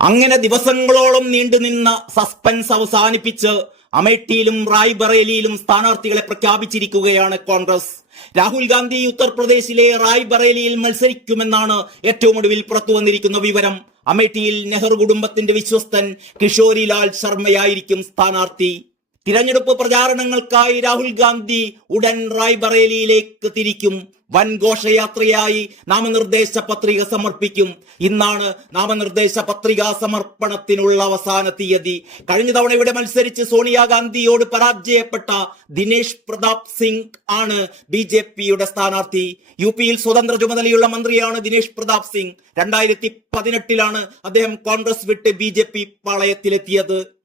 അങ്ങനെ ദിവസങ്ങളോളം നീണ്ടുനിന്ന സസ്പെൻസ് അവസാനിപ്പിച്ച് അമേഠിയിലും റായ്ബറേലിയിലും സ്ഥാനാർത്ഥികളെ പ്രഖ്യാപിച്ചിരിക്കുകയാണ് കോൺഗ്രസ്. രാഹുൽ ഗാന്ധി ഉത്തർപ്രദേശിലെ റായ്ബറേലിയിൽ മത്സരിക്കുമെന്നാണ് ഏറ്റവും ഒടുവിൽ പുറത്തു വന്നിരിക്കുന്ന വിവരം. അമേഠിയിൽ നെഹ്റു കുടുംബത്തിന്റെ വിശ്വസ്തൻ കിഷോരിലാൽ ശർമ്മയായിരിക്കും സ്ഥാനാർത്ഥി. തിരഞ്ഞെടുപ്പ് പ്രചാരണങ്ങൾക്കായി രാഹുൽ ഗാന്ധി ഉടൻ റായ്ബറേലിയിലേക്ക് തിരിക്കും. വൻ ഘോഷയാത്രയായി നാമനിർദ്ദേശ പത്രിക സമർപ്പിക്കും. ഇന്നാണ് നാമനിർദ്ദേശ പത്രികാ സമർപ്പണത്തിനുള്ള അവസാന തീയതി. കഴിഞ്ഞ തവണ ഇവിടെ മത്സരിച്ച് സോണിയാഗാന്ധിയോട് പരാജയപ്പെട്ട ദിനേശ് പ്രതാപ് സിംഗ് ആണ് ബി ജെ പിയുടെ സ്ഥാനാർത്ഥി. യു പിയിൽ സ്വതന്ത്ര ചുമതലയുള്ള മന്ത്രിയാണ് ദിനേശ് പ്രതാപ് സിംഗ്. രണ്ടായിരത്തി പതിനെട്ടിലാണ് അദ്ദേഹം കോൺഗ്രസ് വിട്ട് ബി ജെ പി പാളയത്തിലെത്തിയത്.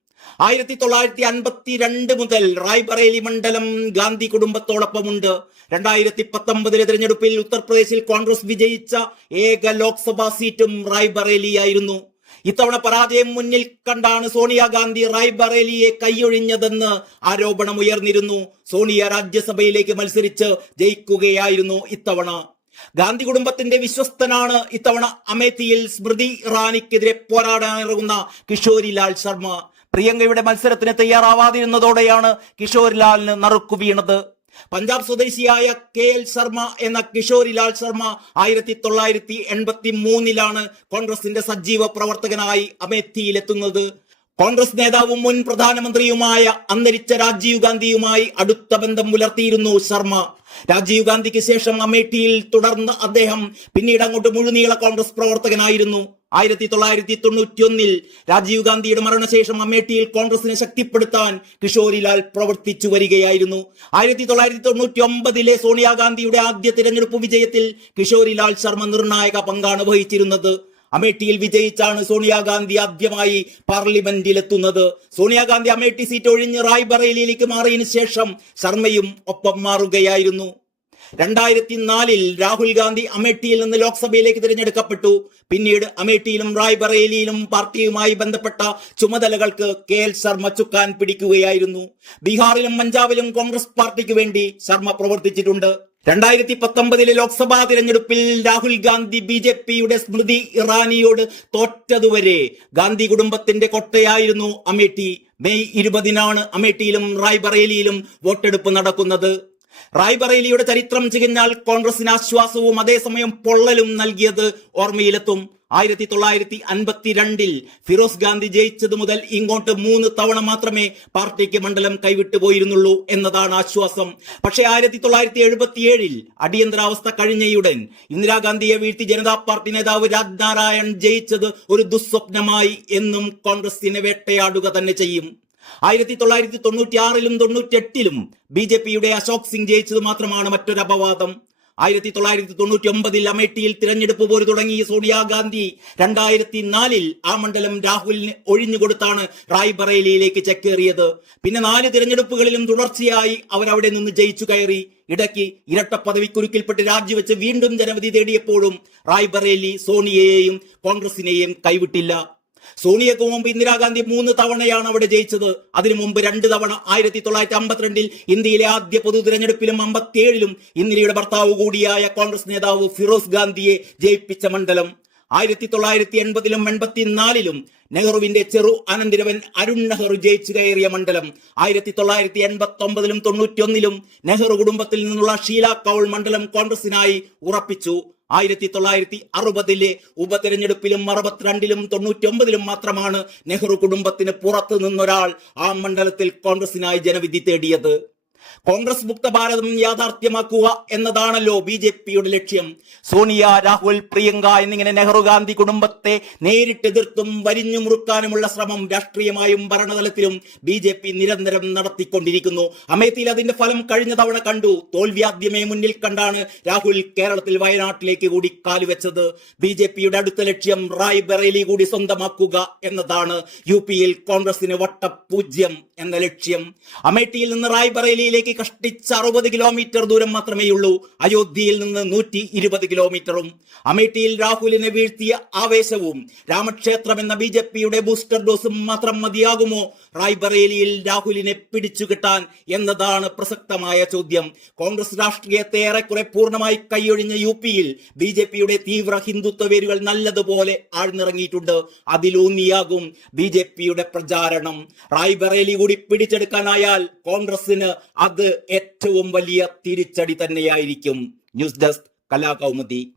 ആയിരത്തി തൊള്ളായിരത്തി അൻപത്തി രണ്ട് മുതൽ റായ്ബറേലി മണ്ഡലം ഗാന്ധി കുടുംബത്തോടൊപ്പമുണ്ട്. രണ്ടായിരത്തി പത്തൊമ്പതിലെ തിരഞ്ഞെടുപ്പിൽ ഉത്തർപ്രദേശിൽ കോൺഗ്രസ് വിജയിച്ച ഏക ലോക്സഭാ സീറ്റും റായ്ബറേലിയായിരുന്നു. ഇത്തവണ പരാജയം മുന്നിൽ കണ്ടാണ് സോണിയാഗാന്ധി റായ്ബറേലിയെ കൈയൊഴിഞ്ഞതെന്ന് ആരോപണം ഉയർന്നിരുന്നു സോണിയ രാജ്യസഭയിലേക്ക് മത്സരിച്ച് ജയിക്കുകയായിരുന്നു ഇത്തവണ. ഗാന്ധി കുടുംബത്തിന്റെ വിശ്വസ്തനാണ് ഇത്തവണ അമേത്തിയിൽ സ്മൃതി ഇറാനിക്കെതിരെ പോരാടാനിറങ്ങുന്ന കിഷോരിലാൽ ശർമ്മ. പ്രിയങ്കയുടെ മത്സരത്തിന് തയ്യാറാവാതിരുന്നതോടെയാണ് കിഷോരിലാലിന് നറുക്കു വീണത്. പഞ്ചാബ് സ്വദേശിയായ കെ എൽ ശർമ്മ എന്ന കിഷോരിലാൽ ശർമ്മ ആയിരത്തി തൊള്ളായിരത്തി എൺപത്തി മൂന്നിലാണ് കോൺഗ്രസിന്റെ സജീവ പ്രവർത്തകനായി അമേത്തിയിലെത്തുന്നത്. കോൺഗ്രസ് നേതാവും മുൻ പ്രധാനമന്ത്രിയുമായ അന്തരിച്ച രാജീവ് ഗാന്ധിയുമായി അടുത്ത ബന്ധം പുലർത്തിയിരുന്നു ശർമ്മ. രാജീവ് ഗാന്ധിക്ക് ശേഷം അമേഠിയിൽ തുടർന്ന് അദ്ദേഹം പിന്നീട് അങ്ങോട്ട് മുഴുനീള കോൺഗ്രസ് പ്രവർത്തകനായിരുന്നു. ആയിരത്തി തൊള്ളായിരത്തി തൊണ്ണൂറ്റി ഒന്നിൽ രാജീവ് ഗാന്ധിയുടെ മരണശേഷം അമേഠിയിൽ കോൺഗ്രസിനെ ശക്തിപ്പെടുത്താൻ കിഷോരിലാൽ പ്രവർത്തിച്ചു വരികയായിരുന്നു. ആയിരത്തി തൊള്ളായിരത്തി തൊണ്ണൂറ്റി ഒമ്പതിലെ സോണിയാഗാന്ധിയുടെ ആദ്യ തിരഞ്ഞെടുപ്പ് വിജയത്തിൽ കിഷോരിലാൽ ശർമ്മ നിർണായക പങ്കാണ് വഹിച്ചിരുന്നത്. അമേഠിയിൽ വിജയിച്ചാണ് സോണിയാഗാന്ധി ആദ്യമായി പാർലമെന്റിൽ എത്തുന്നത് സോണിയാഗാന്ധി അമേഠി സീറ്റ് ഒഴിഞ്ഞ് റായ്ബറേലിയിലേക്ക് മാറിയതിനു ശേഷം ശർമ്മയും ഒപ്പം മാറുകയായിരുന്നു. രണ്ടായിരത്തി നാലിൽ രാഹുൽ ഗാന്ധി അമേഠിയിൽ നിന്ന് ലോക്സഭയിലേക്ക് തിരഞ്ഞെടുക്കപ്പെട്ടു. പിന്നീട് അമേഠിയിലും റായ്ബറേലിയിലും പാർട്ടിയുമായി ബന്ധപ്പെട്ട ചുമതലകൾക്ക് കെ എൽ ശർമ്മ ചുക്കാൻ പിടിക്കുകയായിരുന്നു. ബീഹാറിലും പഞ്ചാബിലും കോൺഗ്രസ് പാർട്ടിക്ക് വേണ്ടി ശർമ്മ പ്രവർത്തിച്ചിട്ടുണ്ട്. രണ്ടായിരത്തി പത്തൊമ്പതിലെ ലോക്സഭാ തിരഞ്ഞെടുപ്പിൽ രാഹുൽ ഗാന്ധി ബി ജെ പിയുടെ സ്മൃതി ഇറാനിയോട് തോറ്റതുവരെ ഗാന്ധി കുടുംബത്തിന്റെ കൊട്ടയായിരുന്നു അമേഠി. മെയ് ഇരുപതിനാണ് അമേഠിയിലും റായ്ബറേലിയിലും വോട്ടെടുപ്പ് നടക്കുന്നത്. റായ്ബറേലിയുടെ ചരിത്രം ചികഞ്ഞാൽ കോൺഗ്രസിന് ആശ്വാസവും അതേസമയം പൊള്ളലും നൽകിയത് ഓർമ്മയിലെത്തും. ആയിരത്തി തൊള്ളായിരത്തി അൻപത്തിരണ്ടിൽ ഫിറോസ് ഗാന്ധി ജയിച്ചത് മുതൽ ഇങ്ങോട്ട് മൂന്ന് തവണ മാത്രമേ പാർട്ടിക്ക് മണ്ഡലം കൈവിട്ടു പോയിരുന്നുള്ളൂ എന്നതാണ് ആശ്വാസം. പക്ഷേ ആയിരത്തി തൊള്ളായിരത്തി എഴുപത്തിയേഴിൽ അടിയന്തരാവസ്ഥ കഴിഞ്ഞയുടൻ ഇന്ദിരാഗാന്ധിയെ വീഴ്ത്തി ജനതാ പാർട്ടി നേതാവ് രാജ്നാരായൺ ജയിച്ചത് ഒരു ദുസ്വപ്നമായി എന്നും കോൺഗ്രസിനെ വേട്ടയാടുക തന്നെ ചെയ്യും. ആയിരത്തി തൊള്ളായിരത്തി തൊണ്ണൂറ്റി ആറിലും തൊണ്ണൂറ്റി എട്ടിലും ബി ജെ പിയുടെ അശോക് സിംഗ് ജയിച്ചത് മാത്രമാണ് മറ്റൊരു അപവാദം ആയിരത്തി തൊള്ളായിരത്തി തൊണ്ണൂറ്റി ഒമ്പതിൽ അമേഠിയിൽ തിരഞ്ഞെടുപ്പ് പോര് തുടങ്ങിയ സോണിയാഗാന്ധി രണ്ടായിരത്തി നാലിൽ ആ മണ്ഡലം രാഹുലിന് ഒഴിഞ്ഞുകൊടുത്താണ് റായ്ബറേലിയിലേക്ക് ചെക്കേറിയത്. പിന്നെ നാല് തിരഞ്ഞെടുപ്പുകളിലും തുടർച്ചയായി അവരവിടെ നിന്ന് ജയിച്ചു കയറി. ഇടയ്ക്ക് ഇരട്ട പദവിക്കുരുക്കിൽപ്പെട്ട് രാജിവെച്ച് വീണ്ടും ജനവിധി തേടിയപ്പോഴും റായ്ബറേലി സോണിയയെയും കോൺഗ്രസിനെയും കൈവിട്ടില്ല. സോണിയക്ക് മുമ്പ് ഇന്ദിരാഗാന്ധി മൂന്ന് തവണയാണ് അവിടെ ജയിച്ചത്. അതിനു മുമ്പ് രണ്ട് തവണ ആയിരത്തി തൊള്ളായിരത്തി അമ്പത്തിരണ്ടിൽ ഇന്ത്യയിലെ ആദ്യ പൊതു തിരഞ്ഞെടുപ്പിലും അമ്പത്തിയേഴിലും ഇന്ദിരയുടെ ഭർത്താവ് കൂടിയായ കോൺഗ്രസ് നേതാവ് ഫിറോസ് ഗാന്ധിയെ ജയിപ്പിച്ച മണ്ഡലം. ആയിരത്തി തൊള്ളായിരത്തി എൺപതിലും എൺപത്തിനാലിലും നെഹ്റുവിന്റെ ചെറു അനന്തിരവൻ അരുൺ നെഹ്റു ജയിച്ചു കയറിയ മണ്ഡലം. ആയിരത്തി തൊള്ളായിരത്തി എൺപത്തി ഒമ്പതിലും തൊണ്ണൂറ്റി ഒന്നിലും നെഹ്റു കുടുംബത്തിൽ നിന്നുള്ള ഷീല കൗൾ മണ്ഡലം കോൺഗ്രസിനായി ഉറപ്പിച്ചു. ആയിരത്തി തൊള്ളായിരത്തി അറുപതിലെ ഉപതെരഞ്ഞെടുപ്പിലും അറുപത്തിരണ്ടിലും തൊണ്ണൂറ്റി ഒമ്പതിലും മാത്രമാണ് നെഹ്റു കുടുംബത്തിന് പുറത്തു നിന്നൊരാൾ ആ മണ്ഡലത്തിൽ കോൺഗ്രസിനായി ജനവിധി തേടിയത്. കോൺഗ്രസ് മുക്ത ഭാരതം യാഥാർത്ഥ്യമാക്കുക എന്നതാണല്ലോ ബി ജെ പിയുടെ ലക്ഷ്യം. സോണിയ രാഹുൽ പ്രിയങ്ക എന്നിങ്ങനെ നെഹ്റു ഗാന്ധി കുടുംബത്തെ നേരിട്ട് എതിർത്തും വരിഞ്ഞു മുറുക്കാനുമുള്ള ശ്രമം രാഷ്ട്രീയമായും ഭരണതലത്തിലും ബി ജെ പി നിരന്തരം നടത്തിക്കൊണ്ടിരിക്കുന്നു. അമേത്തിയിൽ അതിന്റെ ഫലം കഴിഞ്ഞ തവണ കണ്ടു. തോൽവ്യാദ്യമേ മുന്നിൽ കണ്ടാണ് രാഹുൽ കേരളത്തിൽ വയനാട്ടിലേക്ക് കൂടി കാലുവെച്ചത്. ബി ജെ പിയുടെ അടുത്ത ലക്ഷ്യം റായ് ബറേലി കൂടി സ്വന്തമാക്കുക എന്നതാണ്. യു പിയിൽ കോൺഗ്രസിന് വട്ടപൂജ്യം എന്ന ലക്ഷ്യം. അമേഠിയിൽ നിന്ന് റായ് ബറേലിയിലേക്ക് അയോധ്യയിലേക്ക് കഷ്ടിച്ച് അറുപത് കിലോമീറ്റർ ദൂരം മാത്രമേ ഉള്ളൂ. അയോധ്യയിൽ നിന്ന് നൂറ്റി ഇരുപത് കിലോമീറ്ററും അമേഠിയിൽ രാഹുലിനെ വീഴ്ത്തിയ ആവേശവും രാമക്ഷേത്രം എന്ന ബി ജെ പിയുടെ ബൂസ്റ്റർ ഡോസും മാത്രം മതിയാകുമോ? റായ്ബറേലിയിൽ രാഹുലിനെ പിടിച്ചു കിട്ടാൻ എന്നതാണ് പ്രസക്തമായ ചോദ്യം. കോൺഗ്രസ് രാഷ്ട്രീയത്തെ ഏറെക്കുറെ പൂർണമായി കൈയൊഴിഞ്ഞ യു പിയിൽ ബി ജെ പിയുടെ തീവ്ര ഹിന്ദുത്വ വേരുകൾ നല്ലതുപോലെ ആഴ്ന്നിറങ്ങിയിട്ടുണ്ട്. അതിലൂന്നിയാകും ബി ജെ പിയുടെ പ്രചാരണം. റായ്ബറേലി കൂടി പിടിച്ചെടുക്കാനായാൽ കോൺഗ്രസിന് അത് ഏറ്റവും വലിയ തിരിച്ചടി തന്നെയായിരിക്കും ന്യൂസ് ഡെസ്ക് കലാകൗമുദി.